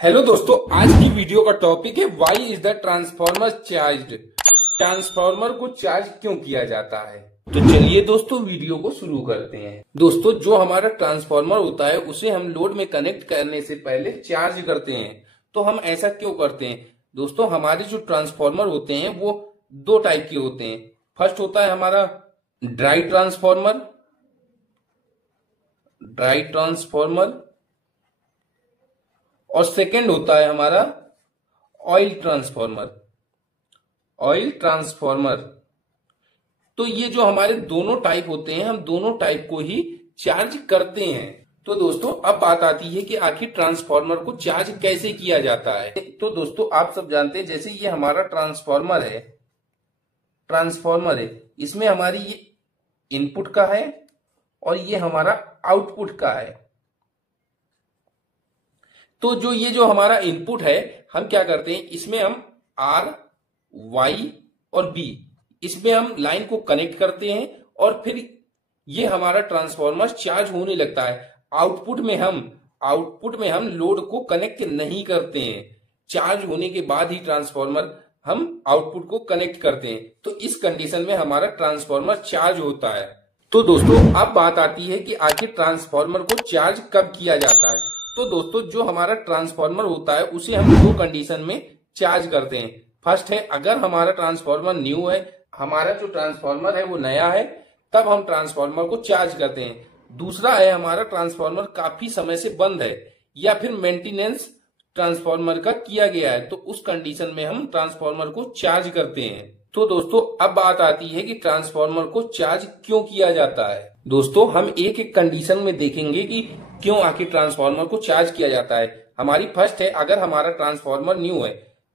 Hello दोस्तों, आज की वीडियो का टॉपिक है why is the transformer charged. Transformer को चार्ज क्यों किया जाता है। तो चलिए दोस्तों वीडियो को शुरू करते हैं। दोस्तों, जो हमारा ट्रांसफॉर्मर होता है उसे हम लोड में कनेक्ट करने से पहले चार्ज करते हैं। तो हम ऐसा क्यों करते हैं दोस्तों? हमारे जो ट्रांसफॉर्मर होते हैं वो दो टाइप के होते हैं। फर्स्ट होता है हमारा ड्राई ट्रांसफॉर्मर और सेकंड होता है हमारा ऑयल ट्रांसफॉर्मर। तो ये जो हमारे दोनों टाइप होते हैं, हम दोनों टाइप को ही चार्ज करते हैं। तो दोस्तों, अब बात आती है कि आखिर ट्रांसफॉर्मर को चार्ज कैसे किया जाता है। तो दोस्तों, आप सब जानते हैं, जैसे ये हमारा ट्रांसफॉर्मर है, इसमें हमारी ये इनपुट का है और ये हमारा आउटपुट का है। तो जो हमारा इनपुट है, हम क्या करते हैं, इसमें हम R, Y और B, इसमें हम लाइन को कनेक्ट करते हैं और फिर ये हमारा ट्रांसफॉर्मर चार्ज होने लगता है। आउटपुट में हम लोड को कनेक्ट नहीं करते हैं। चार्ज होने के बाद ही ट्रांसफॉर्मर हम आउटपुट को कनेक्ट करते हैं। तो इस कंडीशन में हमारा ट्रांसफॉर्मर चार्ज होता है। तो दोस्तों, अब बात आती है कि आखिर ट्रांसफॉर्मर को चार्ज कब किया जाता है। तो दोस्तों, जो हमारा ट्रांसफॉर्मर होता है उसे हम दो कंडीशन में चार्ज करते हैं। फर्स्ट है, अगर हमारा ट्रांसफॉर्मर न्यू है, हमारा जो ट्रांसफॉर्मर है वो नया है, तब हम ट्रांसफॉर्मर को चार्ज करते हैं। दूसरा है, हमारा ट्रांसफॉर्मर काफी समय से बंद है या फिर मेंटेनेंस ट्रांसफॉर्मर का किया गया है, तो उस कंडीशन में हम ट्रांसफॉर्मर को चार्ज करते हैं। तो दोस्तों, अब बात आती है कि ट्रांसफॉर्मर को चार्ज क्यों किया जाता है। दोस्तों, हम एक एक कंडीशन में देखेंगे कि क्यों आखिर ट्रांसफॉर्मर को चार्ज किया जाता है। हमारी फर्स्ट है, अगर हमारा ट्रांसफॉर्मर न्यू है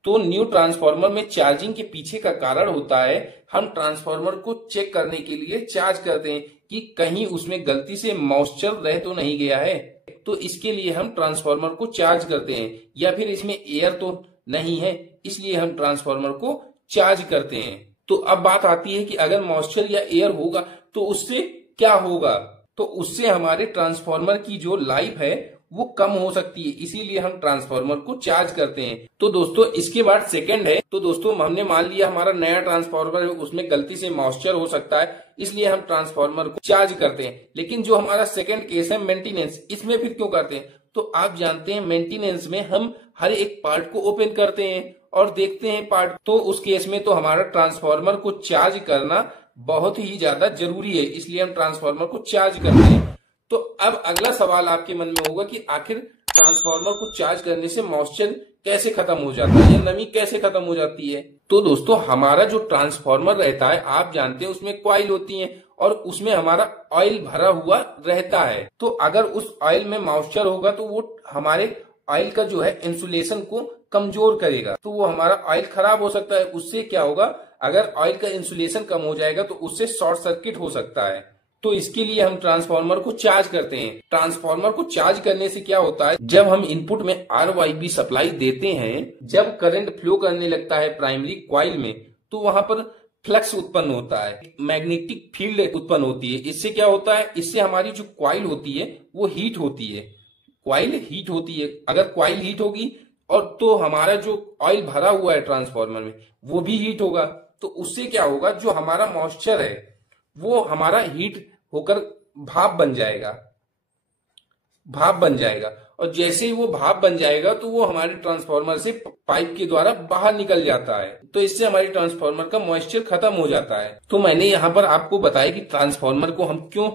तो न्यू ट्रांसफॉर्मर में चार्जिंग के पीछे का कारण होता है, हम ट्रांसफॉर्मर को चेक करने के लिए चार्ज करते हैं कि कहीं उसमें गलती से मॉइस्चर रह तो नहीं गया है। तो इसके लिए हम ट्रांसफॉर्मर को चार्ज करते हैं, या फिर इसमें एयर तो नहीं है, इसलिए हम ट्रांसफॉर्मर को चार्ज करते हैं। तो अब बात आती है कि अगर मॉइस्चर या एयर होगा तो उससे क्या होगा। तो उससे हमारे ट्रांसफॉर्मर की जो लाइफ है वो कम हो सकती है, इसीलिए हम ट्रांसफॉर्मर को चार्ज करते हैं। तो दोस्तों, इसके बाद सेकंड है, तो दोस्तों हमने मान लिया हमारा नया ट्रांसफॉर्मर है, उसमें गलती से मॉइस्चर हो सकता है, इसलिए हम ट्रांसफॉर्मर को चार्ज करते हैं। लेकिन जो हमारा सेकंड केस है मेंटेनेंस, इसमें फिर क्यों करते हैं? तो आप जानते हैं, मेंटेनेंस में हम हर एक पार्ट को ओपन करते हैं और देखते हैं पार्ट। तो उस केस में तो हमारा ट्रांसफॉर्मर को चार्ज करना बहुत ही ज्यादा जरूरी है, इसलिए हम ट्रांसफॉर्मर को चार्ज करते हैं। तो अब अगला सवाल आपके मन में होगा कि आखिर ट्रांसफॉर्मर को चार्ज करने से मॉइस्चर कैसे खत्म हो जाता है या नमी कैसे खत्म हो जाती है। तो दोस्तों, हमारा जो ट्रांसफॉर्मर रहता है, आप जानते हैं उसमें कॉइल होती है और उसमें हमारा ऑयल भरा हुआ रहता है। तो अगर उस ऑयल में मॉइस्चर होगा तो वो हमारे ऑयल का जो है इंसुलेशन को कमजोर करेगा, तो वो हमारा ऑयल खराब हो सकता है। उससे क्या होगा, अगर ऑयल का इंसुलेशन कम हो जाएगा तो उससे शॉर्ट सर्किट हो सकता है। तो इसके लिए हम ट्रांसफॉर्मर को चार्ज करते हैं। ट्रांसफॉर्मर को चार्ज करने से क्या होता है, जब हम इनपुट में RYB सप्लाई देते हैं, जब करंट फ्लो करने लगता है प्राइमरी कॉइल में, तो वहां पर फ्लक्स उत्पन्न होता है, मैग्नेटिक फील्ड उत्पन्न होती है। इससे क्या होता है, इससे हमारी जो कॉइल होती है वो हीट होती है। कॉइल हीट होती है, अगर कॉइल हीट होगी और तो हमारा जो ऑयल भरा हुआ है ट्रांसफॉर्मर में वो भी हीट होगा। तो उससे क्या होगा, जो हमारा मॉइस्चर है वो हमारा हीट होकर भाप बन जाएगा और जैसे ही वो भाप बन जाएगा तो वो हमारे ट्रांसफॉर्मर से पाइप के द्वारा बाहर निकल जाता है। तो इससे हमारी ट्रांसफॉर्मर का मॉइस्चर खत्म हो जाता है। तो मैंने यहाँ पर आपको बताया कि ट्रांसफॉर्मर को हम क्यों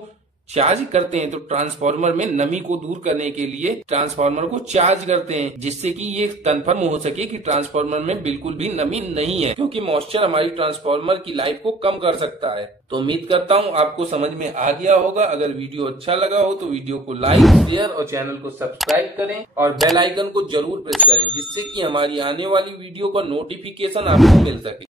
चार्ज करते हैं। तो ट्रांसफॉर्मर में नमी को दूर करने के लिए ट्रांसफॉर्मर को चार्ज करते हैं, जिससे कि ये कंफर्म हो सके कि ट्रांसफॉर्मर में बिल्कुल भी नमी नहीं है, क्योंकि मॉइस्चर हमारी ट्रांसफॉर्मर की लाइफ को कम कर सकता है। तो उम्मीद करता हूँ आपको समझ में आ गया होगा। अगर वीडियो अच्छा लगा हो तो वीडियो को लाइक, शेयर और चैनल को सब्सक्राइब करें और बेल आइकन को जरूर प्रेस करें, जिससे कि हमारी आने वाली वीडियो का नोटिफिकेशन आपको मिल सके।